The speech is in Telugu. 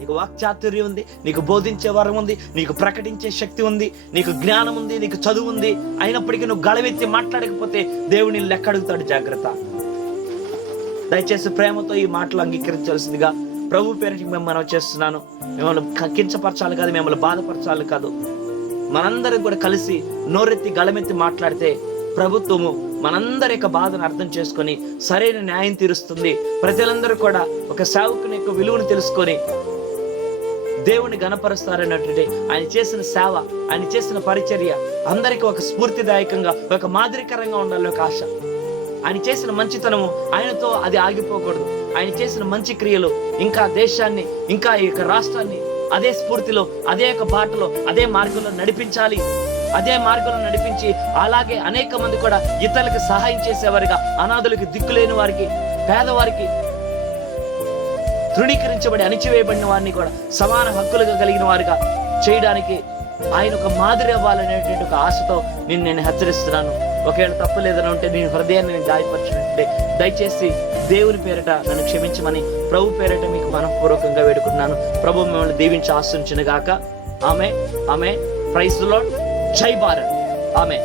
నీకు వాక్చాతుర్యం ఉంది, నీకు బోధించే వరం ఉంది, నీకు ప్రకటించే శక్తి ఉంది, నీకు జ్ఞానం ఉంది, నీకు చదువు ఉంది. అయినప్పటికీ నువ్వు గళవెత్తి మాట్లాడకపోతే దేవుని లెక్క అడుగుతాడు. జాగ్రత్త. దయచేసి ప్రేమతో ఈ మాటలు అంగీకరించాల్సిందిగా ప్రభు పేరుకి మనం చేస్తున్నాను. మిమ్మల్ని కించపరచాలి కాదు, మిమ్మల్ని బాధపరచాలి కాదు. మనందరం కూడా కలిసి నోరెత్తి గళమెత్తి మాట్లాడితే ప్రభుత్వము మనందరి యొక్క బాధను అర్థం చేసుకొని సరైన న్యాయం తీరుస్తుంది. ప్రజలందరూ కూడా ఒక సేవకుని యొక్క విలువను తెలుసుకొని దేవుని గణపరుస్తారన్నటువంటి ఆయన చేసిన సేవ, ఆయన చేసిన పరిచర్య అందరికీ ఒక స్ఫూర్తిదాయకంగా, ఒక మాదిరికరంగా ఉండాలి ఒక ఆశ. ఆయన చేసిన మంచితనము ఆయనతో అది ఆగిపోకూడదు. ఆయన చేసిన మంచి క్రియలు ఇంకా దేశాన్ని, ఇంకా ఈ యొక్క రాష్ట్రాన్ని అదే స్ఫూర్తిలో, అదే యొక్క బాటలో, అదే మార్గంలో నడిపించాలి. అదే మార్గంలో నడిపించి అలాగే అనేక మంది కూడా ఇతరులకు సహాయం చేసేవారిగా, అనాథులకి, దిక్కులేని వారికి, పేదవారికి, తృణీకరించబడి అణిచివేయబడిన వారిని కూడా సమాన హక్కులుగా కలిగిన వారిగా చేయడానికి ఆయన ఒక మాదిరి అవ్వాలనేటువంటి ఒక ఆశతో నేను హెచ్చరిస్తున్నాను. ఒకవేళ తప్పు లేదని ఉంటే నీ హృదయాన్ని నేను గాయపరిచినట్టే దయచేసి దేవుని పేరిట నన్ను క్షమించమని ప్రభు పేరిట మీకు మనఃపూర్వకంగా వేడుకుంటున్నాను. ప్రభు మిమ్మల్ని దీవించి ఆశించును గాక. ఆమె ప్రైజ్ ది లార్డ్. జై భారత్. ఆమె.